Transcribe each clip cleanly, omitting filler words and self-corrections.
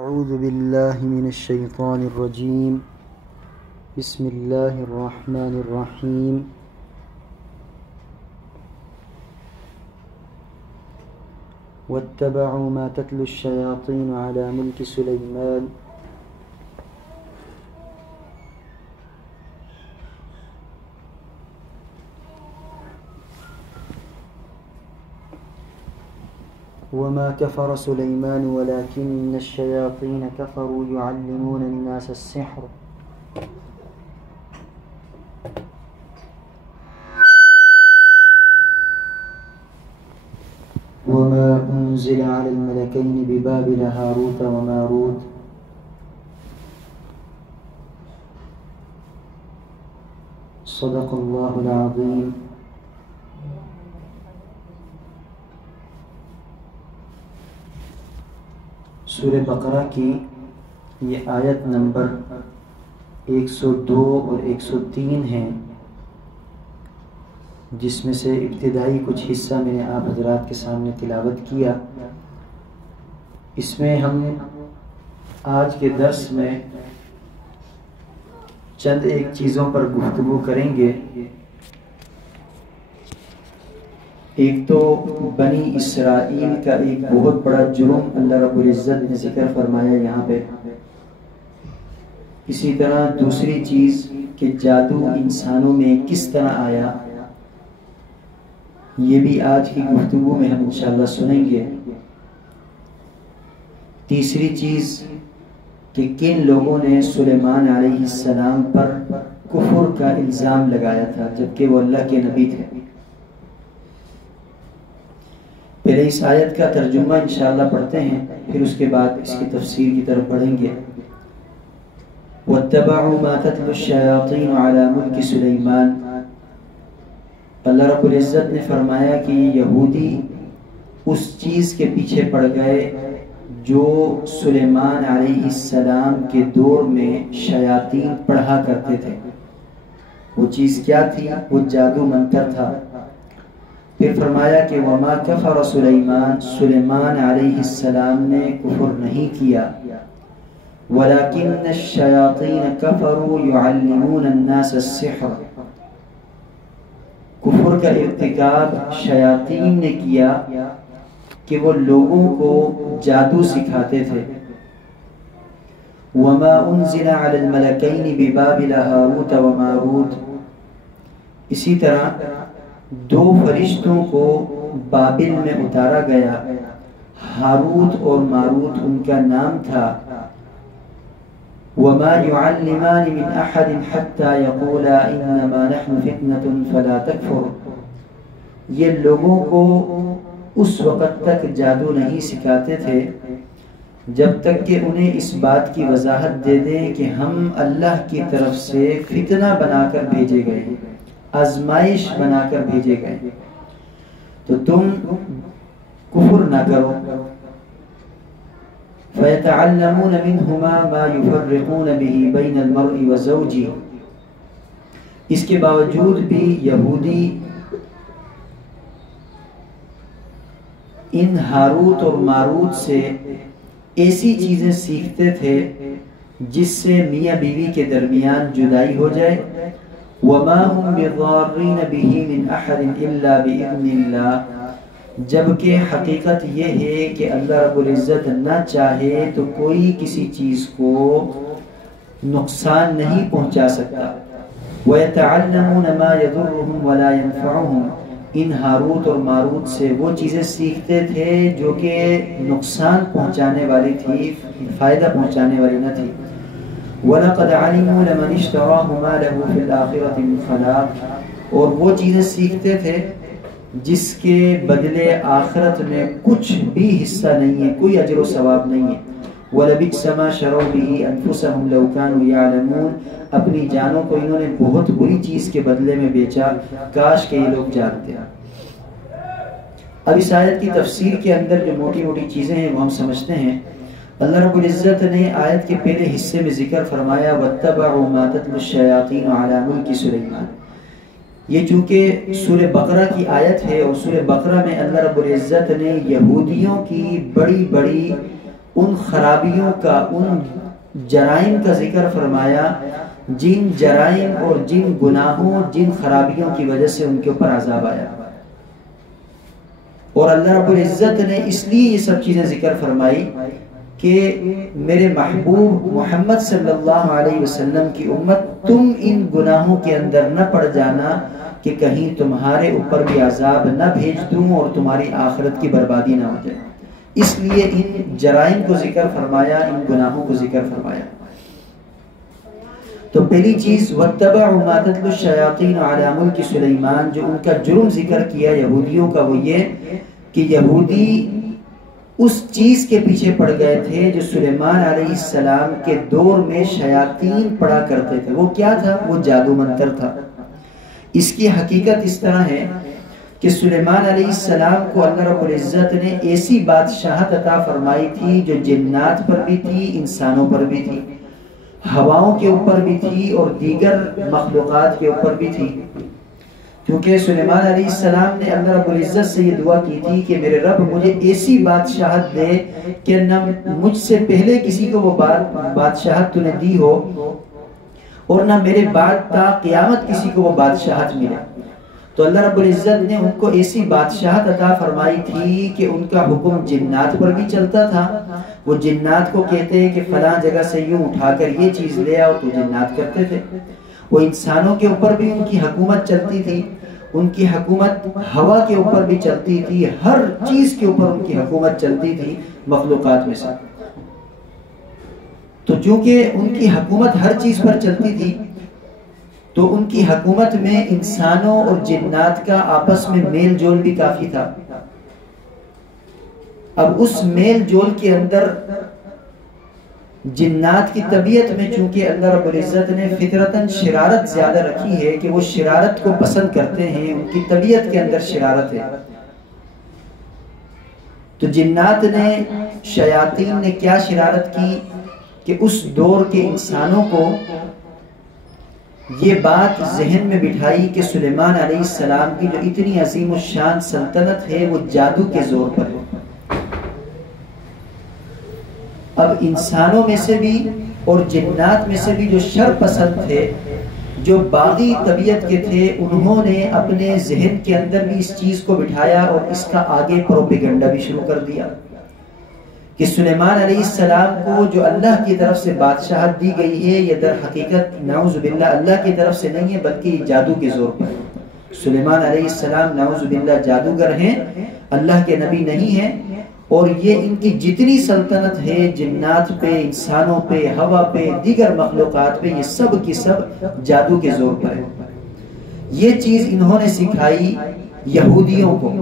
أعوذ بالله من الشيطان الرجيم. بسم الله الرحمن الرحيم. واتبعوا ما تتلو الشياطين على ملك سليمان وما كفر سليمان ولكن الشياطين كفروا يعلمون الناس السحر وما أنزل على الملكين ببابل هاروت وماروت صدق الله العظيم. سورہ بقرہ کی یہ آیت نمبر 102 اور 103 ہیں، جس میں سے ابتدائی کچھ حصہ میں نے آپ حضرات کے سامنے تلاوت کیا۔ اس میں ہم آج کے درس میں چند ایک چیزوں پر گفتگو کریں گے۔ ایک تو بنی اسرائیل کا ایک بہت بڑا جرم اللہ رب العزت نے ذکر فرمایا یہاں پہ، اسی طرح دوسری چیز کہ جادو انسانوں میں کس طرح آیا، یہ بھی آج کی گفتگو میں ہم انشاءاللہ سنیں گے۔ تیسری چیز کہ کن لوگوں نے سلیمان علیہ السلام پر کفر کا الزام لگایا تھا جبکہ وہ اللہ کے نبی تھے۔ پہلے اس آیت کا ترجمہ انشاءاللہ پڑھتے ہیں، پھر اس کے بعد اس کی تفسیر کی طرف پڑھیں گے۔ وَاتَّبَعُوا مَا تَتْلُو الشَّيَاطِينُ عَلَى مُلْكِ سُلَيْمَانَ۔ اللہ رب العزت نے فرمایا کہ یہودی اس چیز کے پیچھے پڑ گئے جو سلیمان علیہ السلام کے دور میں شیاطین پڑھا کرتے تھے۔ وہ چیز کیا تھی؟ وہ جادو منتر تھا۔ پھر فرمایا کہ وما کفر سلیمان، سلیمان علیہ السلام نے کفر نہیں کیا، ولیکن الشیاطین کفروا یعلمون الناس السحر، کفر کا ارتکاب شیاطین نے کیا کہ وہ لوگوں کو جادو سکھاتے تھے۔ وما انزل علی الملکین ببابل ہاروت وماروت، اسی طرح دو فرشتوں کو بابل میں اتارا گیا، ہاروت اور ماروت ان کا نام تھا۔ وما يعلمان من احد حتى يقولا انما نحن فتنة فلا تكفر، یہ لوگوں کو اس وقت تک جادو نہیں سکھاتے تھے جب تک کہ انہیں اس بات کی وضاحت دے دیں کہ ہم اللہ کی طرف سے فتنہ بنا کر بھیجے گئے، آزمائش بنا کر بھیجے گئے، تو تم کفر نہ کرو۔ فَيَتَعَلَّمُونَ مِنْهُمَا مَا يُفَرِّقُونَ بِهِ بَيْنَ الْمَرْءِ وَزَوْجِهِ، اس کے باوجود بھی یہودی ان ہاروت اور ماروت سے ایسی چیزیں سیکھتے تھے جس سے میاں بیوی کے درمیان جدائی ہو جائے۔ وَمَا هُمْ بِضَارِّينَ بِهِ مِنْ أَحَدٍ إِلَّا بِإِذْنِ اللَّهِ، جبکہ حقیقت یہ ہے کہ اللہ رب العزت نہ چاہے تو کوئی کسی چیز کو نقصان نہیں پہنچا سکتا۔ وَيَتَعَلَّمُونَ مَا يَضُرُّهُمْ وَلَا يَنْفَعُهُمْ، ان ہاروت اور ماروت سے وہ چیزیں سیکھتے تھے جو کہ نقصان پہنچانے والی تھی، فائدہ پہنچانے والی نہ تھی۔ وَلَقَدْ عَلِمُوا لَمَنِ اشْتَرَاهُ مَا لَهُ فِي الْآخِرَةِ مِنْ خَلَاقٍ، اور وہ چیزیں سیکھتے تھے جس کے بدلے آخرت میں کچھ بھی حصہ نہیں ہے، کوئی اجر و ثواب نہیں ہے۔ وَلَبِئْسَ مَا شَرَوْا بِهِ أَنفُسَهُمْ لَوْ كَانُوا يَعْلَمُونَ، اپنی جانوں کو انہوں نے بہت بری چیز کے بدلے میں بیچا، کاش کہ یہ لوگ جانتے۔ اب اس آیت کی تفسیر کے اندر جو موٹی موٹی چیزیں ہیں وہ ہم سمجھتے ہیں۔ اللہ رب العزت نے آیت کے پہلے حصے میں ذکر فرمایا وَاتَّبَعُوا مَا تَتْلُو الشَّيَاطِينُ عَلَى مُلْكِ سُلَيْمَانَ، یہ چونکہ سورہ بقرہ کی آیت ہے، اور سورہ بقرہ میں اللہ رب العزت نے یہودیوں کی بڑی بڑی ان خرابیوں کا، ان جرائم کا ذکر فرمایا جن جرائم اور جن گناہوں، جن خرابیوں کی وجہ سے ان کے اوپر عذاب آیا. اور اللہ رب العزت نے اس لیے یہ سب چیزیں ذکر فرمائی کہ میرے محبوب محمد صلی اللہ علیہ وسلم کی امت، تم ان گناہوں کے اندر نہ پڑ جانا کہ کہیں تمہارے اوپر بھی عذاب نہ بھیج دوں اور تمہاری آخرت کی بربادی نہ ہو جائے. اس لیے ان جرائم کو ذکر فرمایا، ان گناہوں کو ذکر فرمایا. تو پہلی چیز وَاتَّبَعُوا مَا تَتْلُو الشَّيَاطِينُ عَلَى مُلْكِ سُلَيْمَانَ، جو ان کا جرم ذکر کیا یہودیوں کا، وہ یہ کہ یہودی اس چیز کے پیچھے پڑ گئے تھے جو سلیمان علیہ السلام کے دور میں شیاطین پڑا کرتے تھے. وہ کیا تھا؟ وہ جادو منتر تھا. اس کی حقیقت اس طرح ہے کہ سلیمان علیہ السلام کو اللہ رب العزت نے ایسی بادشاہت عطا فرمائی تھی جو جنات پر بھی تھی، انسانوں پر بھی تھی، ہواؤں کے اوپر بھی تھی اور دیگر مخلوقات کے اوپر بھی تھی. کیونکہ سلیمان علیہ السلام نے اللہ رب العزت سے یہ دعا کی تھی کہ میرے رب مجھے ایسی بادشاہت دے کہ نہ مجھ سے پہلے کسی کو وہ بادشاہت تو نے دی ہو اور نہ میرے بعد تا قیامت کسی کو وہ بادشاہت ملے. تو اللہ رب العزت نے ان کو ایسی بادشاہت عطا فرمائی تھی کہ ان کا حکم جنات پر بھی چلتا تھا. وہ جنات کو کہتے ہیں کہ فلاں جگہ سے یوں اٹھا کر یہ چیز لے آؤ، تو جنات کرتے تھے. وہ انسانوں کے اوپر بھی ان کی حکومت چلتی تھی، ان کی حکومت ہوا کے اوپر بھی چلتی تھی، ہر چیز کے اوپر ان کی حکومت چلتی تھی مخلوقات میں سے. تو چونکہ ان کی حکومت ہر چیز پر چلتی تھی تو ان کی حکومت میں انسانوں اور جنات کا آپس میں میل جول بھی کافی تھا. اب اس میل جول کے اندر جنات کی طبیعت میں چونکہ اللہ رب العزت نے فطرتاً شرارت زیادہ رکھی ہے کہ وہ شرارت کو پسند کرتے ہیں، ان کی طبیعت کے اندر شرارت ہے. تو جنات نے، شیاطین نے کیا شرارت کی کہ اس دور کے انسانوں کو یہ بات ذہن میں بٹھائی کہ سلیمان علیہ السلام کی جو اتنی عظیم الشان سلطنت ہے وہ جادو کے زور پر ہے. اب انسانوں میں سے بھی اور جنات میں سے بھی جو شر پسند تھے، جو باغی طبیعت کے تھے، انہوں نے اپنے ذہن کے اندر بھی اس چیز کو بٹھایا اور اس کا آگے پروپیگنڈا بھی شروع کر دیا کہ سلیمان علیہ السلام کو جو اللہ کی طرف سے بادشاہت دی گئی ہے یہ در حقیقت نعوذ باللہ اللہ کی طرف سے نہیں ہے بلکہ یہ جادو کے زور پر ہے. سلیمان علیہ السلام نعوذ باللہ جادوگر ہیں، اللہ کے نبی نہیں ہیں، اور یہ ان کی جتنی سلطنت ہے جنات پہ، انسانوں پہ، ہوا پہ، دیگر مخلوقات پہ، یہ سب کی سب جادو کے زور پر ہے. یہ چیز انہوں نے سکھائی یہودیوں کو.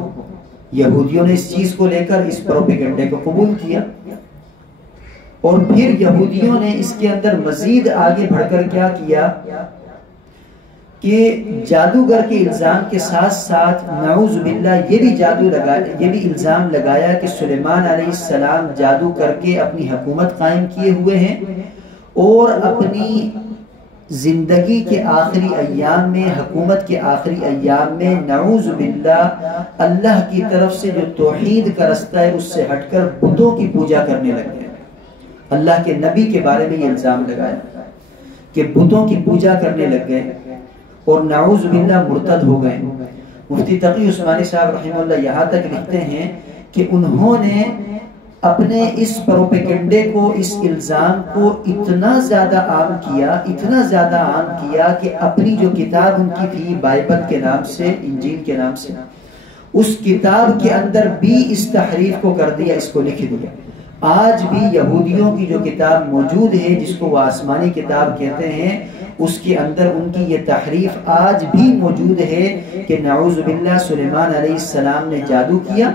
یہودیوں نے اس چیز کو لے کر اس پروپیگنڈے کو قبول کیا، اور پھر یہودیوں نے اس کے اندر مزید آگے بڑھ کر کیا کیا کہ جادوگر کے الزام کے ساتھ ساتھ نعوذ باللہ یہ بھی الزام لگایا کہ سلیمان علیہ السلام جادو کر کے اپنی حکومت قائم کیے ہوئے ہیں، اور اپنی زندگی کے آخری ایام میں، حکومت کے آخری ایام میں نعوذ باللہ اللہ کی طرف سے جو توحید کا رستہ ہے اس سے ہٹ کر بتوں کی پوجا کرنے لگ گئے. اللہ کے نبی کے بارے میں یہ الزام لگایا کہ بتوں کی پوجا کرنے لگ گئے اور نعوذ باللہ مرتد ہو گئے. مفتی تقی عثمانی صاحب رحمہ اللہ یہاں تک لکھتے ہیں کہ انہوں نے اپنے اس پروپیگنڈے کو، اس الزام کو اتنا زیادہ عام کیا کہ اپنی جو کتاب ان کی تھی بائبل کے نام سے، انجیل کے نام سے، اس کتاب کے اندر بھی اس تحریف کو کر دیا، اس کو لکھ دیا. آج بھی یہودیوں کی جو کتاب موجود ہے جس کو وہ آسمانی کتاب کہتے ہیں، اس کے اندر ان کی یہ تحریف آج بھی موجود ہے کہ نعوذ باللہ سلیمان علیہ السلام نے جادو کیا،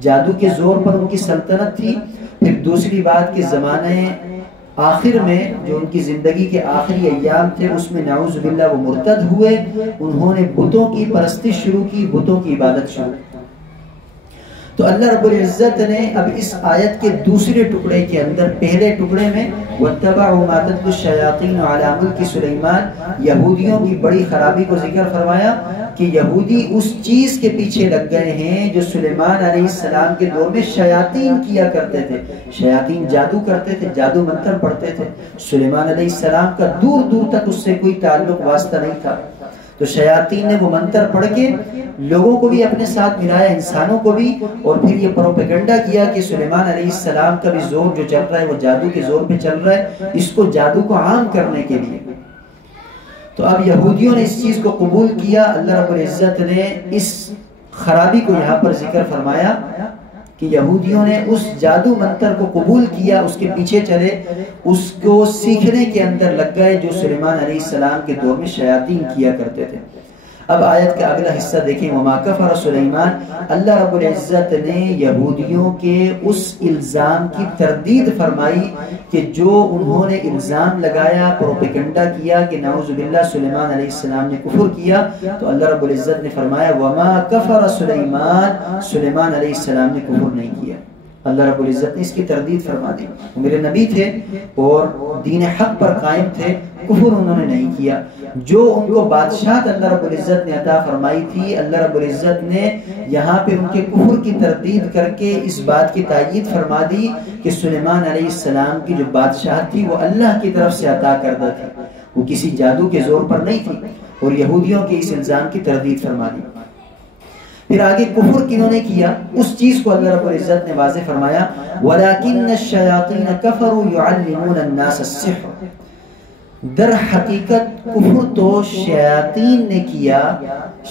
جادو کے زور پر ان کی سلطنت تھی. پھر دوسری بات کہ زمانے آخر میں جو ان کی زندگی کے آخری ایام تھے اس میں نعوذ باللہ وہ مرتد ہوئے، انہوں نے بتوں کی پرستش شروع کی، بتوں کی عبادت شروع کی. تو اللہ رب العزت نے اب اس آیت کے دوسرے ٹکڑے کے اندر پہلے ٹکڑے میں وَاتَّبَعُوا مَا تَتْلُو الشَّيَاطِينُ عَلَى مُلْكِ سُلَيْمَانَ یہودیوں کی بڑی خرابی کو ذکر فرمایا کہ یہودی اس چیز کے پیچھے لگ گئے ہیں جو سلیمان علیہ السلام کے دور میں شیاطین کیا کرتے تھے. شیاطین جادو کرتے تھے، جادو منتر پڑھتے تھے. سلیمان علیہ السلام کا دور دور تک اس سے کوئی تعلق واسطہ نہیں تھا. تو شیاطین نے وہ منتر پڑھ کے لوگوں کو بھی اپنے ساتھ ملایا، انسانوں کو بھی، اور پھر یہ پروپیگنڈا کیا کہ سلیمان علیہ السلام کا بھی زور جو چل رہا ہے وہ جادو کے زور پہ چل رہا ہے، اس کو جادو کو عام کرنے کے لیے. تو اب یہودیوں نے اس چیز کو قبول کیا. اللہ رب العزت نے اس خرابی کو یہاں پر ذکر فرمایا کہ یہودیوں نے اس جادو منتر کو قبول کیا، اس کے پیچھے چلے، اس کو سیکھنے کے اندر لگ گئے جو سلیمان علیہ السلام کے دور میں شیاطین کیا کرتے تھے. اب آیت کا اگلا حصہ دیکھیں. وما کفر سلیمان، اللہ رب العزت نے یہودیوں کے اس الزام کی تردید فرمائی کہ جو انہوں نے الزام لگایا، پروپیگنڈا کیا کہ نعوذ باللہ سلیمان علیہ السلام نے کفر کیا، تو اللہ رب العزت نے فرمایا وما کفر سلیمان، سلیمان علیہ السلام نے کفر نہیں کیا. اللہ رب العزت نے اس کی تردید فرما دی. وہ میرے نبی تھے اور دین حق پر قائم تھے، کفر انہوں نے نہیں کیا. جو ان کو بادشاہت اللہ رب العزت نے عطا فرمائی تھی، اللہ رب العزت نے یہاں پہ ان کے کفر کی تردید کر کے اس بات کی تائید فرما دی کہ سلیمان علیہ السلام کی جو بادشاہت تھی وہ اللہ کی طرف سے عطا کردہ تھی، وہ کسی جادو کے زور پر نہیں تھی. اور یہودیوں کے اس الزام کی تردید فرما دی. پھر آگے کفر کنہوں نے کیا، اس چیز کو اللہ رب العزت نے واضح فرمایا وَلَكِنَّ الشَّيَاطِينَ كَفَرُوا يُعَلِّمُونَ النَّاسَ السِّحْرَ. در حقیقت کفر تو شیاطین نے کیا،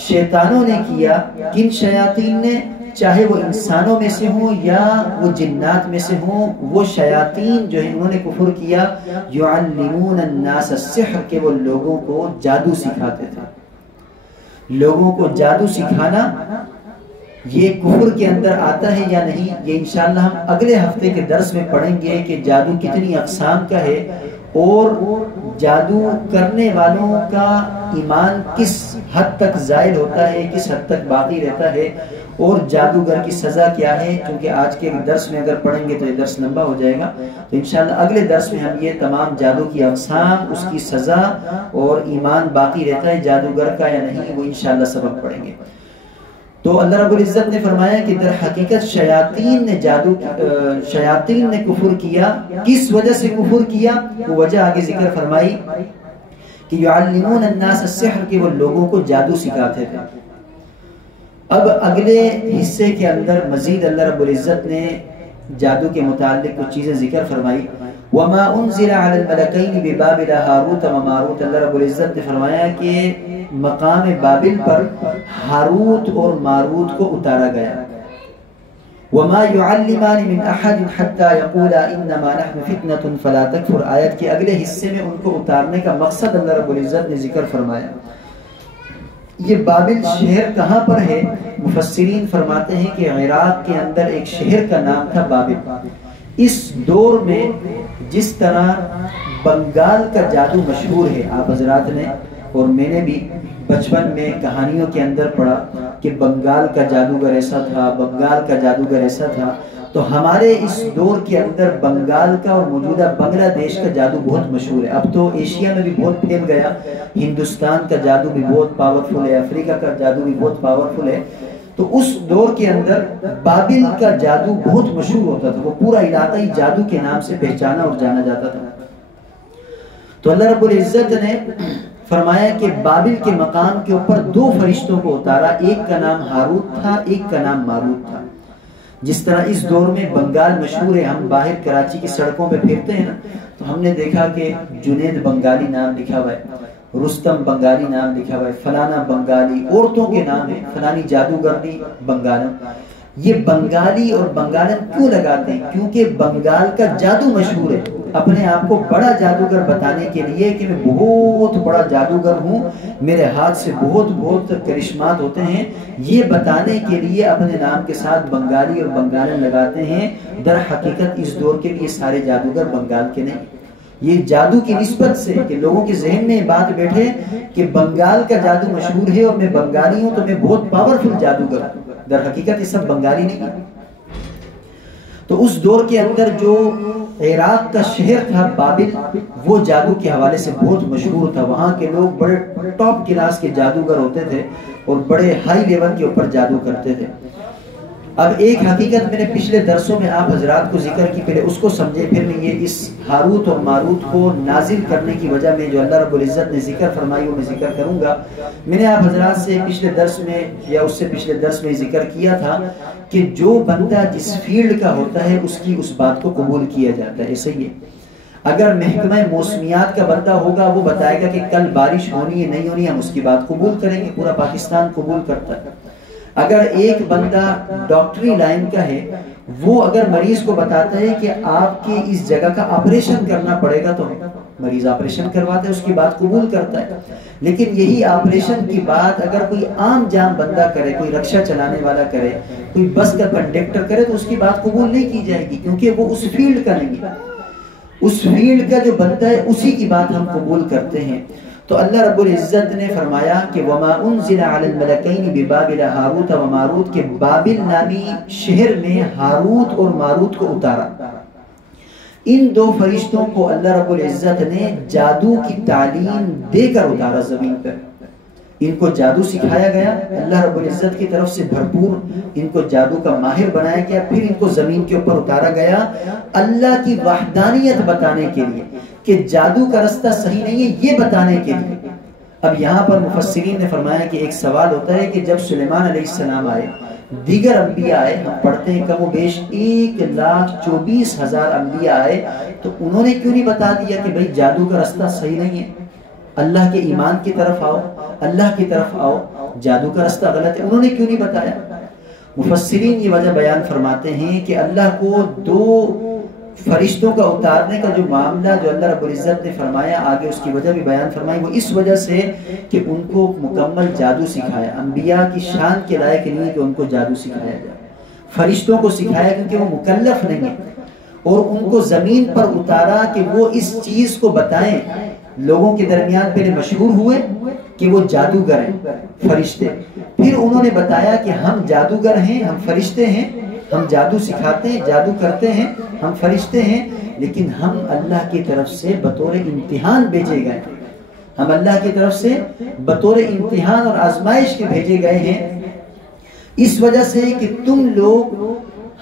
شیطانوں نے کیا. کن شیاطین نے؟ چاہے وہ انسانوں میں سے ہوں یا وہ جنات میں سے ہوں، وہ شیاطین جو ہیں انہوں نے کفر کیا. یعلمون الناس السحر، کہ وہ لوگوں کو جادو سکھاتے تھے. لوگوں کو جادو سکھانا یہ کفر کے اندر آتا ہے یا نہیں، یہ انشاءاللہ ہم اگلے ہفتے کے درس میں پڑھیں گے کہ جادو کتنی اقسام کا ہے اور جادو کرنے والوں کا ایمان کس حد تک زائل ہوتا ہے، کس حد تک باقی رہتا ہے، اور جادوگر کی سزا کیا ہے. کیونکہ آج کے درس میں اگر پڑھیں گے تو یہ درس لمبا ہو جائے گا. تو انشاءاللہ اگلے درس میں ہم یہ تمام جادو کی اقسام، اس کی سزا اور ایمان باقی رہتا ہے جادوگر کا یا نہیں، وہ انشاءاللہ سبق پڑھیں گے. تو اللہ رب العزت نے فرمایا کہ در حقیقت شیاطین نے کفر کیا. کس وجہ سے کفر کیا وہ وجہ آگے ذکر فرمائی کہ یعلمون الناس السحر، کہ وہ لوگوں کو جادو سکھاتے تھے. اب اگلے حصے کے اندر مزید اللہ رب العزت نے جادو کے متعلق کچھ چیزیں ذکر فرمائی. وما انزل على الملكين ببابل هاروت وماروت، اللہ رب العزت نے فرمایا کہ مقام بابل پر ہاروت اور ماروت کو اتارا گیا. وما يعلمان من احد حتى يقولا انما نحن فتنة فلا تكفر، آیت کے اگلے حصے میں ان کو اتارنے کا مقصد اللہ رب العزت نے ذکر فرمایا. یہ بابل شہر کہاں پر ہے؟ مفسرین فرماتے ہیں کہ عراق کے اندر ایک شہر کا نام تھا بابل. اس دور میں جس طرح بنگال کا جادو مشہور ہے، آپ حضرات نے اور میں نے بھی بچپن میں کہانیوں کے اندر پڑھا کہ بنگال کا جادوگر ایسا تھا، بنگال کا جادوگر ایسا تھا. تو ہمارے اس دور کے اندر بنگال کا اور موجودہ بنگلہ دیش کا جادو بہت مشہور ہے. اب تو ایشیا میں بھی بہت پھیل گیا، ہندوستان کا جادو بھی بہت پاورفل ہے، افریقہ کا جادو بھی بہت پاورفل ہے. تو اس دور کے اندر بابل کا جادو بہت مشہور ہوتا تھا، وہ پورا علاقائی جادو کے نام سے پہچانا اور جانا جاتا تھا. تو اللہ رب العزت نے فرمایا کہ بابل کے مقام کے اوپر دو فرشتوں کو اتارا، ایک کا نام ہاروت تھا، ایک کا نام ماروت تھا. جس طرح اس دور میں بنگال مشہور ہے، ہم باہر کراچی کی سڑکوں پہ پھرتے ہیں نا تو ہم نے دیکھا کہ جنید بنگالی نام لکھا ہوا ہے، رستم بنگالی نام لکھا ہوا ہے، فلانا بنگالی، عورتوں کے نام ہیں، فلانی جادوگرنی بنگالم. یہ بنگالی اور بنگالن کیوں لگاتے ہیں؟ کیونکہ بنگال کا جادو مشہور ہے. اپنے آپ کو بڑا جادوگر بتانے کے لیے کہ میں بہت بڑا جادوگر ہوں، میرے ہاتھ سے بہت کرشمات ہوتے ہیں، یہ بتانے کے لیے اپنے نام کے ساتھ بنگالی اور بنگالن لگاتے ہیں. در حقیقت اس دور کے لیے سارے جادوگر بنگال کے نہیں. یہ جادو کی نسبت سے کہ لوگوں کے ذہن میں بات بیٹھے کہ بنگال کا جادو مشہور ہے اور میں بنگالی ہوں تو میں بہت پاورفل جادوگر ہوں. در حقیقت یہ سب بنگالی نہیں. تو اس دور کے اندر جو عراق کا شہر تھا بابل، وہ جادو کے حوالے سے بہت مشہور تھا. وہاں کے لوگ بڑے ٹاپ کلاس کے جادوگر ہوتے تھے اور بڑے ہائی لیول کے اوپر جادو کرتے تھے. اب ایک حقیقت میں نے پچھلے درسوں میں آپ حضرات کو ذکر کی، پہلے اس کو سمجھے پھر میں یہ اس ہاروت اور ماروت کو نازل کرنے کی وجہ میں جو اللہ رب العزت نے ذکر فرمائی وہ میں ذکر کروں گا. میں نے آپ حضرات سے پچھلے درس میں یا اس سے پچھلے درس میں ذکر کیا تھا کہ جو بندہ جس فیلڈ کا ہوتا ہے اس کی اس بات کو قبول کیا جاتا ہے. ایسے ہی اگر محکمہ موسمیات کا بندہ ہوگا وہ بتائے گا کہ کل بارش ہونی ہے نہیں ہونی، ہم اس کی بات قبول کریں گے. پورا پاکستان قبول کرتا ہے. اگر ایک بندہ ڈاکٹری لائن کا ہے، وہ اگر مریض کو بتاتا ہے کہ آپ کی اس جگہ کا آپریشن کرنا پڑے گا، تو مریض آپریشن کرواتا ہے، اس کی بات قبول کرتا ہے. لیکن یہی آپریشن کی بات اگر کوئی عام جام بندہ کرے، کوئی رکشہ چلانے والا کرے، کوئی بس کا کنڈکٹر کرے، تو اس کی بات قبول نہیں کی جائے گی، کیونکہ وہ اس فیلڈ کا نہیں ہے. اس فیلڈ کا جو بندہ ہے اسی کی بات ہم قبول کرتے ہیں. تو اللہ رب العزت نے فرمایا کہ وما انزل علی الملکین ببابل ہاروت و ماروت، کے بابل نامی شہر میں ہاروت اور ماروت کو اتارا. ان دو فرشتوں کو اللہ رب العزت نے جادو کی تعلیم دے کر اتارا زمین پر. ان کو جادو سکھایا گیا اللہ رب العزت کی طرف سے بھرپور، ان کو جادو کا ماہر بنایا گیا، پھر ان کو زمین کے اوپر اتارا گیا اللہ کی وحدانیت بتانے کے لیے کہ جادو کا رستہ صحیح نہیں ہے، یہ بتانے کے لیے. اب یہاں پر مفسرین نے فرمایا کہ ایک سوال ہوتا ہے کہ جب سلیمان علیہ السلام آئے، دیگر انبیاء آئے، ہم پڑھتے ہیں کم و بیش 1,24,000 انبیاء آئے، تو انہوں نے کیوں نہیں بتا دیا کہ بھئی جادو کا رستہ صحیح نہیں ہے، اللہ کے ایمان کی طرف آؤ، اللہ کی طرف آؤ، جادو کا رستہ غلط ہے؟ انہوں نے کیوں نہیں بتایا؟ مفسرین یہ وجہ بیان فرماتے ہیں کہ اللہ کو دو فرشتوں کا اتارنے کا جو معاملہ جو اللہ رب العزت نے فرمایا، آگے اس کی وجہ بھی بیان فرمائی، وہ اس وجہ سے کہ ان کو مکمل جادو سکھایا. انبیاء کی شان کے لائق نہیں کہ ان کو جادو سکھایا جائے، فرشتوں کو سکھایا کیونکہ وہ مکلف نہیں ہے، اور ان کو زمین پر اتارا کہ وہ اس چیز کو بتائیں. لوگوں کے درمیان پہلے مشہور ہوئے کہ وہ جادوگر ہیں فرشتے، پھر انہوں نے بتایا کہ ہم جادوگر ہیں، ہم فرشتے ہیں، ہم جادو سکھاتے ہیں، جادو کرتے ہیں، ہم فرشتے ہیں، لیکن ہم اللہ کی طرف سے بطور امتحان بھیجے گئے، ہم اللہ کی طرف سے بطور امتحان اور آزمائش کے بھیجے گئے ہیں. اس وجہ سے کہ تم لوگ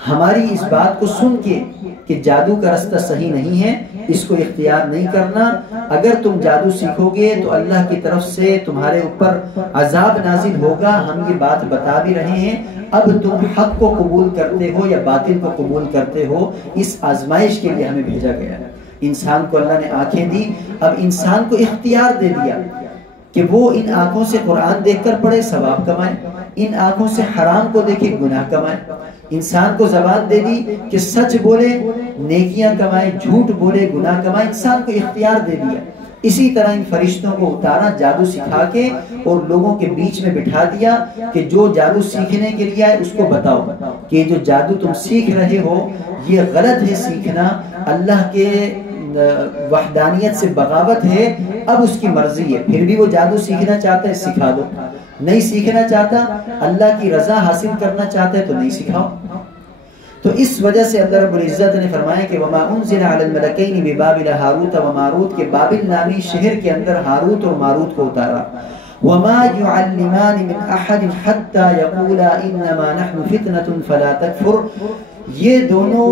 ہماری اس بات کو سن کے کہ جادو کا رستہ صحیح نہیں ہے، اس کو اختیار نہیں کرنا. اگر تم جادو سیکھو گے تو اللہ کی طرف سے تمہارے اوپر عذاب نازل ہوگا، ہم یہ بات بتا بھی رہے ہیں. اب تم حق کو قبول کرتے ہو یا باطل کو قبول کرتے ہو، اس آزمائش کے لیے ہمیں بھیجا گیا. انسان کو اللہ نے آنکھیں دی، اب انسان کو اختیار دے دیا کہ وہ ان آنکھوں سے قرآن دیکھ کر پڑھے، ثواب کمائے، ان آنکھوں سے حرام کو دیکھے، گناہ کمائے. انسان کو زبان دے دی کہ سچ بولے، نیکیاں کمائے، جھوٹ بولے، گناہ کمائے. انسان کو اختیار دے دیا. اسی طرح ان فرشتوں کو اتارا جادو سکھا کے اور لوگوں کے بیچ میں بٹھا دیا کہ جو جادو سیکھنے کے لیے آئے اس کو بتاؤ کہ جو جادو تم سیکھ رہے ہو یہ غلط ہے سیکھنا، اللہ کے وحدانیت سے بغاوت ہے، اب اس کی مرضی ہے. پھر بھی وہ جادو سیکھنا چاہتا ہے سکھا دو، نہیں سیکھنا چاہتا، اللہ کی رضا حاصل کرنا چاہتا ہے تو نہیں سکھاؤ. تو اس وجہ سے اللہ رب العزت نے فرمایا کہ وما انزل علی الملکین ببابل ہاروت و ماروت، کے بابل نامی شہر کے اندر ہاروت اور ماروت کو اتارا. وما يعلمان من احد حتى يقولا انما نحن فتنة فلا تكفر، یہ دونوں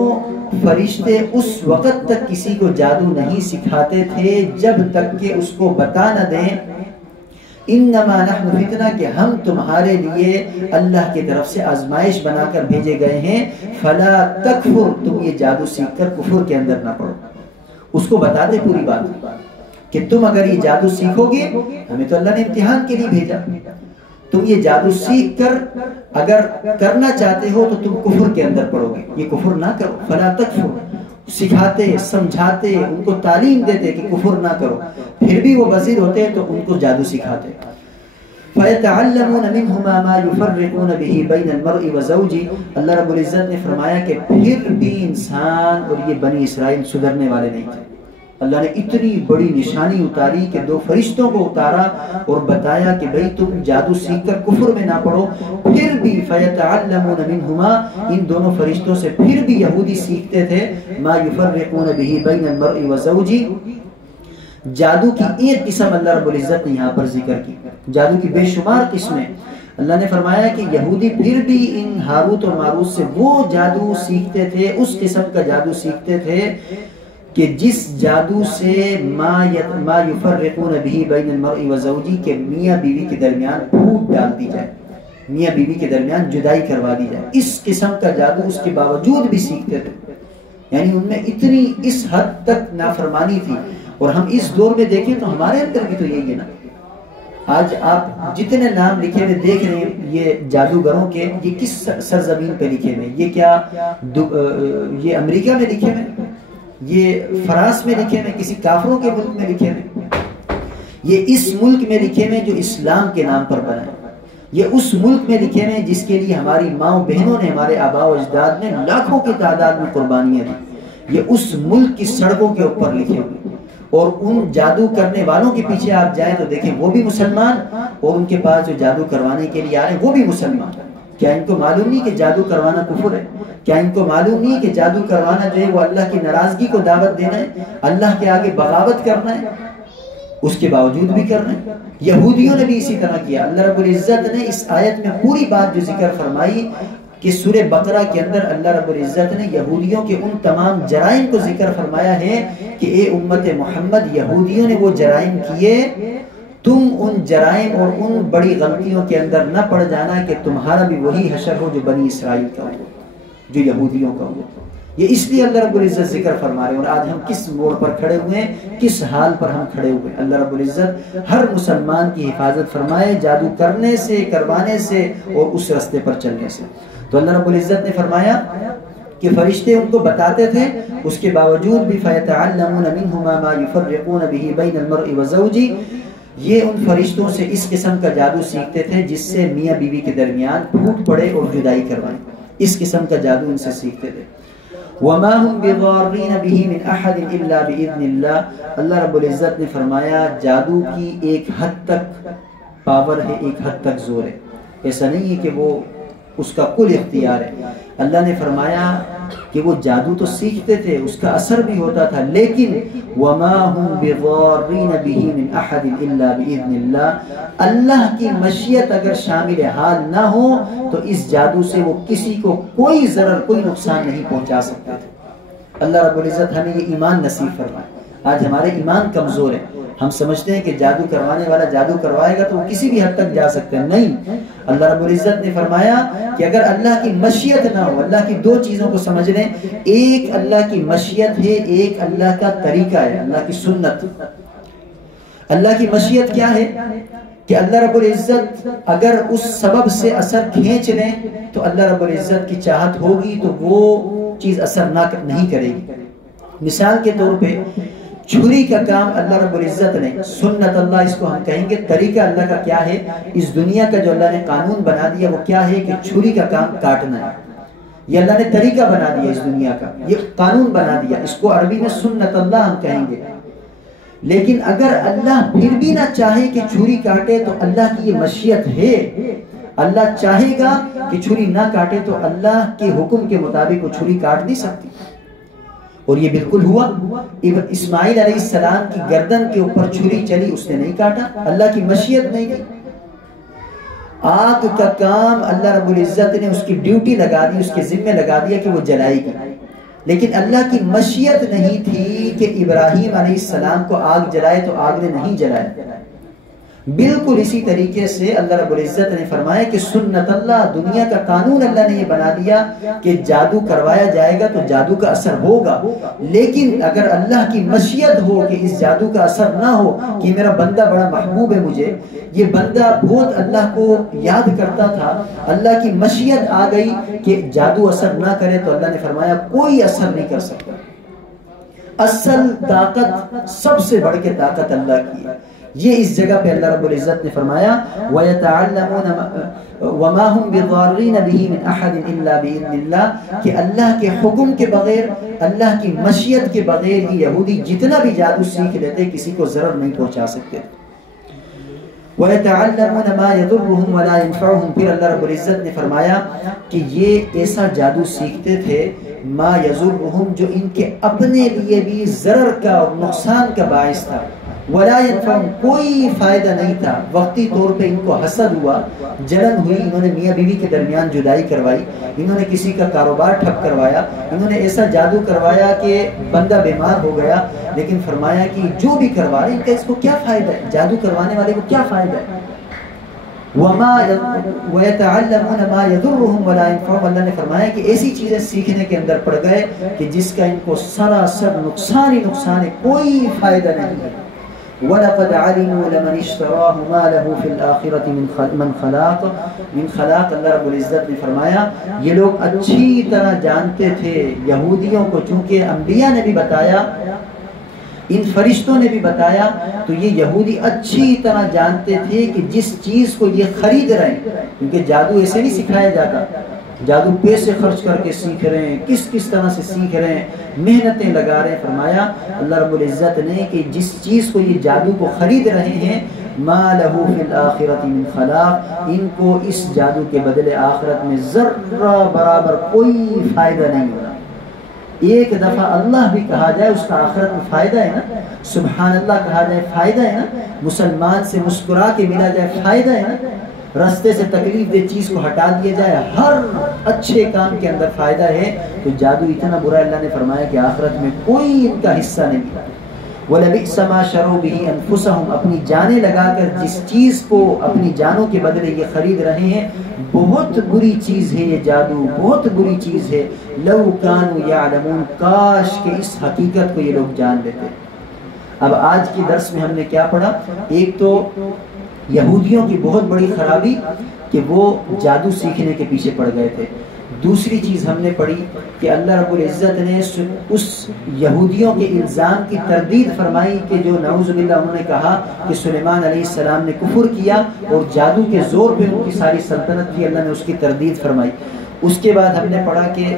فرشتے اس وقت تک کسی کو جادو نہیں سکھاتے تھے جب تک کہ اس کو بتا نہ دیں انما نحن فتنہ، کہ ہم تمہارے لیے اللہ کی طرف سے آزمائش بنا کر بھیجے گئے ہیں. فلا تکفر، تم یہ جادو سیکھ کر کفر کے اندر نہ پڑو. اس کو بتا دے پوری بات کہ تم اگر یہ جادو سیکھو گے، ہمیں تو اللہ نے امتحان کے لیے بھیجا، تم یہ جادو سیکھ کر اگر کرنا چاہتے ہو تو تم کفر کے اندر پڑو گے، یہ کفر نہ کرو. فلا تکفر، سکھاتے، سمجھاتے، ان کو تعلیم دیتے کہ کفر نہ کرو، پھر بھی وہ بزید ہوتے تو ان کو جادو سکھاتے. فَيَتَعَلَّمُونَ مِنْهُمَا مَا يُفَرِّقُونَ بِهِ بَيْنَ الْمَرْءِ وَزَوْجِهِ، اللہ رب العزت نے فرمایا کہ پھر بھی انسان اور یہ بنی اسرائیل سدھرنے والے نہیں تھے. اللہ نے اتنی بڑی نشانی اتاری کہ 2 فرشتوں کو اتارا اور بتایا کہ بھئی تم جادو سیکھ کر کفر میں نہ پڑو. پھر بھی فَيَتَعَلَّمُونَ مِنْهُمَا، ان دونوں فرشتوں سے پھر بھی یہودی سیکھتے تھے مَا يُفَرِّقُونَ بِهِ بَيْنَ الْمَرْءِ وَزَوْجِهِ. جادو کی ایک قسم اللہ رب العزت نے یہاں پر ذکر کی. جادو کی بے شمار قسمیں. اللہ نے فرمایا کہ یہودی پھر بھی ان ہاروت اور ماروت سے وہ جادو سیکھتے تھے، اس قسم کا جادو سیکھتے تھے کہ جس جادو سے ما یفرقون به بین المرء وزوجی، کہ میاں بیوی کے درمیان پھوٹ ڈال دی جائے، میاں بیوی کے درمیان جدائی کروا دی جائے. اس قسم کا جادو اس کے باوجود بھی سیکھتے تھے. یعنی ان میں اتنی اس حد تک نافرمانی تھی. اور ہم اس دور میں دیکھیں تو ہمارے اندر بھی تو یہی ہے نا. آج آپ جتنے نام لکھے ہوئے دیکھ رہے ہیں یہ جادوگروں کے، یہ کس سرزمین پہ لکھے ہوئے؟ یہ کیا یہ امریکہ میں لکھے ہوئے، یہ فرانس میں لکھے ہوئے، کسی کافروں کے ملک میں لکھے ہوئے، یہ اس ملک میں لکھے ہوئے جو اسلام کے نام پر بنا ہے، یہ اس ملک میں لکھے ہوئے جس کے لیے ہماری ماں بہنوں نے، ہمارے آباء و اجداد نے لاکھوں کی تعداد میں قربانیاں دی. یہ اس ملک کی سڑکوں کے اوپر لکھے ہوئے. اور ان جادو کرنے والوں کے پیچھے آپ جائیں تو دیکھیں وہ بھی مسلمان، اور ان کے پاس جو جادو کروانے کے لیے آ رہے ہیں وہ بھی مسلمان. کیا ان کو معلوم نہیں کہ جادو کروانا کفر ہے؟ کیا ان کو معلوم نہیں کہ جادو کروانا جو ہے وہ اللہ کی ناراضگی کو دعوت دینا ہے، اللہ کے آگے بغاوت کرنا ہے؟ اس کے باوجود بھی کر رہے ہیں. یہودیوں نے بھی اسی طرح کیا. اللہ رب العزت نے اس آیت میں پوری بات جو ذکر فرمائی کہ سورہ بقرہ کے اندر اللہ رب العزت نے یہودیوں کے ان تمام جرائم کو ذکر فرمایا ہے کہ اے امت محمد، یہودیوں نے وہ جرائم کیے، تم ان جرائم اور ان بڑی غلطیوں کے اندر نہ پڑ جانا کہ تمہارا بھی وہی حشر ہو جو بنی اسرائیل کا ہو، جو یہودیوں کا ہو. یہ اس لیے اللہ رب العزت ذکر فرما رہے ہیں. اور آج ہم کس موڑ پر کھڑے ہوئے ہیں، کس حال پر ہم کھڑے ہوئے. اللہ رب العزت ہر مسلمان کی حفاظت فرمائے جادو کرنے سے، کروانے سے اور اس راستے پر چلنے سے. تو اللہ رب العزت نے فرمایا کہ فرشتے ان کو بتاتے تھے، اس کے باوجود بھی فَيَتَعَلَّمُونَ مِنْهُمَا مَا يُفَرِّقُونَ بِهِ بَيْنَ الْمَرْءِ وَزَوْجِهِ. یہ ان فرشتوں سے اس قسم کا جادو سیکھتے تھے جس سے میاں بیوی کے درمیان پھوٹ پڑے اور جدائی کروائیں. اس قسم کا جادو ان سے سیکھتے تھے. وَمَا هُمْ بِضَارِّينَ بِهِ مِنْ أَحَدٍ إِلَّا بِإِذْنِ اللَّهِ. اللہ رب العزت نے فرمایا جادو کی ایک حد تک پاور ہے، ایک حد تک زور ہے. ایسا نہیں ہے کہ وہ اس کا کل اختیار ہے. اللہ نے فرمایا کہ وہ جادو تو سیکھتے تھے، اس کا اثر بھی ہوتا تھا، لیکن وَمَا هُمْ بِضَارِّينَ بِهِ مِنْ أَحَدٍ إِلَّا بِإِذْنِ اللَّهِ. اللہ کی مشیت اگر شامل حال نہ ہو تو اس جادو سے وہ کسی کو کوئی ضرر، کوئی نقصان نہیں پہنچا سکتے تھے. اللہ رب العزت ہمیں یہ ایمان نصیب فرمائے. آج ہمارے ایمان کمزور ہے. ہم سمجھتے ہیں کہ جادو کروانے والا جادو کروائے گا تو وہ کسی بھی حد تک جا سکتے ہیں. نہیں، اللہ رب العزت نے فرمایا کہ اگر اللہ کی مشیت نہ ہو، اللہ کی 2 چیزوں کو سمجھ لیں، ایک اللہ کی مشیت ہے، ایک اللہ کا طریقہ ہے، اللہ کی سنت. اللہ کی مشیت کیا ہے کہ اللہ رب العزت اگر اس سبب سے اثر کھینچ لیں تو اللہ رب العزت کی چاہت ہوگی تو وہ چیز اثر نہیں کرے گی. مثال کے طور پہ چھری کا کام اللہ رب العزت نے، سنت اللہ اس کو ہم کہیں گے، طریقہ اللہ کا کیا ہے، اس دنیا کا جو اللہ نے قانون بنا دیا وہ کیا ہے کہ چھری کا کام کاٹنا ہے. یہ اللہ نے طریقہ بنا دیا اس دنیا کا، یہ قانون بنا دیا، اس کو عربی میں سنت اللہ ہم کہیں گے. لیکن اگر اللہ پھر بھی نہ چاہے کہ چھری کاٹے تو اللہ کی یہ مشیت ہے. اللہ چاہے گا کہ چھری نہ کاٹے تو اللہ کے حکم کے مطابق وہ چھری کاٹ نہیں سکتی. اور یہ بالکل ہوا. اسماعیل علیہ السلام کی گردن کے اوپر چھری چلی، اس نے نہیں کاٹا، اللہ کی مشیت نہیں تھی. آگ کا کام اللہ رب العزت نے اس کی ڈیوٹی لگا دی، اس کے ذمہ لگا دیا کہ وہ جلائے گی، لیکن اللہ کی مشیت نہیں تھی کہ ابراہیم علیہ السلام کو آگ جلائے تو آگ نے نہیں جلایا. بالکل اسی طریقے سے اللہ رب العزت نے فرمایا کہ سنت اللہ، دنیا کا قانون اللہ نے یہ بنا دیا کہ جادو کروایا جائے گا تو جادو کا اثر ہوگا، لیکن اگر اللہ کی مشیت ہو کہ اس جادو کا اثر نہ ہو، کہ میرا بندہ بڑا محبوب ہے مجھے، یہ بندہ بہت اللہ کو یاد کرتا تھا، اللہ کی مشیت آ گئی کہ جادو اثر نہ کرے تو اللہ نے فرمایا کوئی اثر نہیں کر سکتا. اصل طاقت، سب سے بڑھ کے طاقت اللہ کی ہے. یہ اس جگہ پہ اللہ رب العزت نے فرمایا وَيَتَعَلَّمُونَ وَمَا هُمْ بِضَارِّينَ بِهِ مِنْ أَحَدٍ إِلَّا بِإِذْنِ اللَّهِ کہ اللہ کے حکم کے بغیر، اللہ کی مشیت کے بغیر ہی یہودی جتنا بھی جادو سیکھ لیتے کسی کو ضرر نہیں پہنچا سکتے۔ وَيَتَعَلَّمُونَ مَا يَضُرُّهُمْ وَلَا يَنْفَعُهُمْ پھر اللہ رب العزت نے فرمایا کہ یہ ایسا جادو سیکھتے تھے ما يَضُرُّهُمْ جو ان کے اپنے لیے بھی ضرر کا اور نقصان کا باعث تھا، ولا ينفعهم کوئی فائدہ نہیں تھا، وقتی طور پہ ان کو حسد ہوا، جلن ہوئی، انہوں نے میاں بیوی کے درمیان جدائی کروائی، انہوں نے کسی کا کاروبار ٹھپ کروایا، انہوں نے ایسا جادو کروایا کہ بندہ بیمار ہو گیا، لیکن فرمایا کہ جو بھی کروا رہے ان کا اس کو کیا فائدہ ہے، جادو کروانے والے کو کیا فائدہ ہے۔ وَيَتَعَلَّمُونَ مَا يَضُرُّهُمْ وَلَا يَنفَعُهُمْ اللہ نے فرمایا کہ ایسی چیزیں سیکھنے کے اندر پڑ گئے کہ جس کا ان کو سراسر نقصان ہی نقصان ہے، کوئی فائدہ نہیں ہے۔ وَلَقَدْ عَلِمُوا لَمَنِ اشْتَرَاهُ مَا لَهُ فِي الْآخِرَةِ مِنْ خَلَاقٍ اللہ رب العزت نے فرمایا یہ لوگ اچھی طرح جانتے تھے یہودیوں کو، چونکہ انبیاء نے بھی بتایا، ان فرشتوں نے بھی بتایا، تو یہ یہودی اچھی طرح جانتے تھے کہ جس چیز کو یہ خرید رہے ہیں، کیونکہ جادو ایسے نہیں سکھایا جاتا، جادو پیسے خرچ کر کے سیکھ رہے ہیں، کس طرح سے سیکھ رہے ہیں، محنتیں لگا رہے ہیں۔ فرمایا اللہ رب العزت نے کہ جس چیز کو یہ جادو کو خرید رہے ہیں ما لہو فی الآخرۃ من خلاق ان کو اس جادو کے بدلے آخرت میں ذرہ برابر کوئی فائدہ نہیں ہوگا۔ ایک دفعہ اللہ بھی کہا جائے اس کا آخرت میں فائدہ ہے نا، سبحان اللہ کہا جائے فائدہ ہے نا، مسلمان سے مسکرا کے ملا جائے فائدہ ہے نا، رستے سے تکلیف دہ چیز کو ہٹا دیا جائے، ہر اچھے کام کے اندر فائدہ ہے، تو جادو اتنا برا اللہ نے فرمایا کہ آخرت میں کوئی ان کا حصہ نہیں۔ وَلَبِئْسَ مَا شَرَوْا بِهِ أَنفُسَهُمْ اپنی جانیں لگا کر جس چیز کو اپنی جانوں کے بدلے یہ خرید رہے ہیں، بہت بری چیز ہے یہ جادو، بہت بری چیز ہے۔ لَوْ كَانُوا يَعْلَمُونَ کاش کہ اس حقیقت کو یہ لوگ جان لیتے۔ اب آج کی درس میں ہم نے کیا پڑھا؟ ایک تو یہودیوں کی بہت بڑی خرابی کہ وہ جادو سیکھنے کے پیچھے پڑ گئے تھے۔ دوسری چیز ہم نے پڑھی کہ اللہ رب العزت نے اس یہودیوں کے الزام کی تردید فرمائی کہ جو نعوذ باللہ انہوں نے کہا کہ سلیمان علیہ السلام نے کفر کیا اور جادو کے زور پہ ان کی ساری سلطنت تھی، اللہ نے اس کی تردید فرمائی۔ اس کے بعد ہم نے پڑھا کہ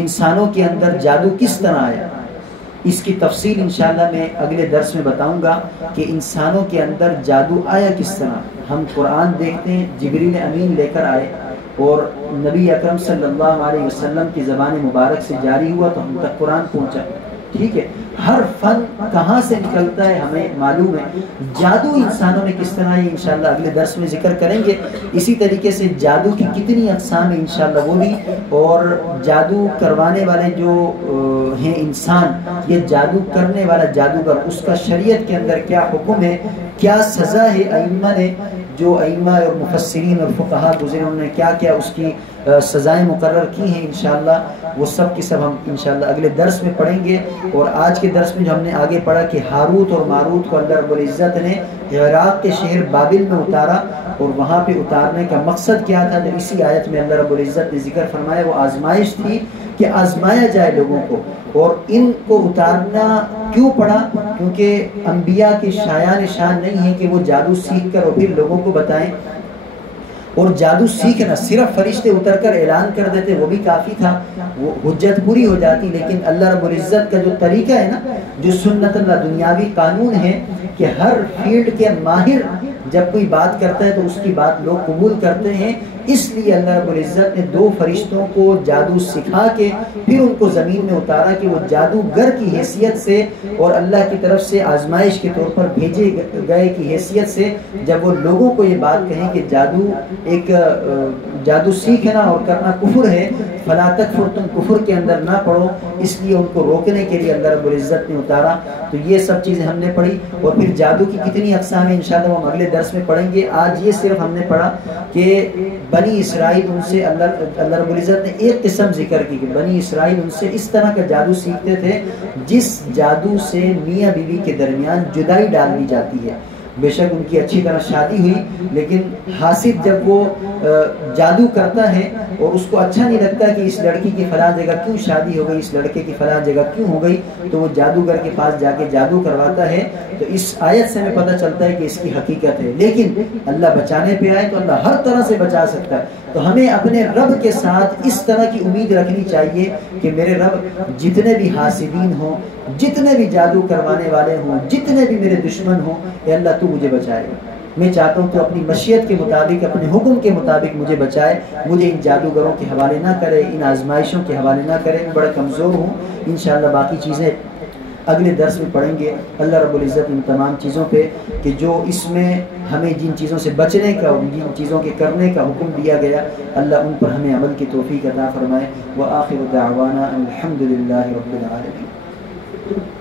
انسانوں کے اندر جادو کس طرح آیا، اس کی تفصیل انشاءاللہ میں اگلے درس میں بتاؤں گا کہ انسانوں کے اندر جادو آیا کس طرح۔ ہم قرآن دیکھتے ہیں جبریل امین لے کر آئے اور نبی اکرم صلی اللہ علیہ وسلم کی زبان مبارک سے جاری ہوا تو ہم تک قرآن پہنچا، ٹھیک ہے۔ ہر فن کہاں سے نکلتا ہے ہمیں معلوم ہے، جادو انسانوں میں کس طرح یہ انشاءاللہ اگلے درس میں ذکر کریں گے۔ اسی طریقے سے جادو کی کتنی اقسام ہیں انشاءاللہ وہ بھی، اور جادو کروانے والے جو ہیں انسان، یہ جادو کرنے والا جادوگر اس کا شریعت کے اندر کیا حکم ہے، کیا سزا ہے، ائمہ نے جو ائمہ اور مفسرین اور فقہا گزرے انہوں نے کیا کیا اس کی سزائیں مقرر کی ہیں، انشاءاللہ وہ سب کی سب ہم انشاءاللہ اگلے درس میں پڑھیں گے۔ اور آج کے درس میں جو ہم نے آگے پڑھا کہ ہاروت اور ماروت کو اللہ رب العزت نے عراق کے شہر بابل میں اتارا، اور وہاں پہ اتارنے کا مقصد کیا تھا جو اسی آیت میں اللہ رب العزت نے ذکر فرمایا، وہ آزمائش تھی کہ آزمایا جائے لوگوں کو۔ اور ان کو اتارنا کیوں پڑا؟ کیونکہ انبیاء کی شایان شان نہیں ہے کہ وہ جادو سیکھ کر اور پھر لوگوں کو بتائیں، اور جادو سیکھنا صرف فرشتے اتر کر اعلان کر دیتے وہ بھی کافی تھا، وہ حجت پوری ہو جاتی، لیکن اللہ رب العزت کا جو طریقہ ہے نا، جو سنت اللہ دنیاوی قانون ہے کہ ہر فیلڈ کے ماہر جب کوئی بات کرتا ہے تو اس کی بات لوگ قبول کرتے ہیں، اس لیے اللہ رب العزت نے 2 فرشتوں کو جادو سکھا کے پھر ان کو زمین میں اتارا کہ وہ جادوگر کی حیثیت سے اور اللہ کی طرف سے آزمائش کے طور پر بھیجے گئے کی حیثیت سے جب وہ لوگوں کو یہ بات کہیں کہ جادو سیکھنا اور کرنا کفر ہے، فلا تکفر، تم کفر کے اندر نہ پڑو، اس لیے ان کو روکنے کے لیے اللہ رب العزت نے اتارا۔ تو یہ سب چیزیں ہم نے پڑھی، اور پھر جادو کی کتنی اقسام ہیں انشاءاللہ ہم اگلے درس میں پڑھیں گے۔ آج یہ صرف ہم نے پڑھا کہ بنی اسرائیل ان سے اللہ رب العزت نے ایک قسم ذکر کی کہ بنی اسرائیل ان سے اس طرح کا جادو سیکھتے تھے جس جادو سے میاں بیوی کے درمیان جدائی ڈال دی جاتی ہے، بے شک ان کی اچھی طرح شادی ہوئی، لیکن حاسد جب وہ جادو کرتا ہے اور اس کو اچھا نہیں لگتا کہ اس لڑکی کی فلاں جگہ کیوں شادی ہو گئی، اس لڑکے کی فلاں جگہ کیوں ہو گئی، تو وہ جادوگر کے پاس جا کے جادو کرواتا ہے. تو اس آیت سے ہمیں پتہ چلتا ہے کہ اس کی حقیقت ہے. لیکن اللہ بچانے پہ آئے تو اللہ ہر طرح سے بچا سکتا ہے. تو ہمیں اپنے رب کے ساتھ اس طرح کی امید رکھنی چاہیے کہ میرے رب جتنے بھی حاسدین ہوں، جتنے بھی جادو کروانے والے ہوں، جتنے بھی میرے دشمن ہوں، اے اللہ تو مجھے بچائے گا. میں چاہتا ہوں تو اپنی مشیت کے مطابق، اپنے حکم کے مطابق مجھے بچائے، مجھے ان جادوگروں کے حوالے نہ کرے، ان آزمائشوں کے حوالے نہ کرے. میں بڑا کمزور ہوں. انشاءاللہ باقی چیزیں اگلے درس میں پڑھیں گے. اللہ رب العزت ان تمام چیزوں پہ کہ جو اس میں ہمیں جن چیزوں سے بچنے کا، جن چیزوں کے کرنے کا حکم دیا گیا، اللہ ان پر ہمیں عمل کی توفیق عطا فرمائے. وآخر دعوانا الحمدللہ رب العالمین.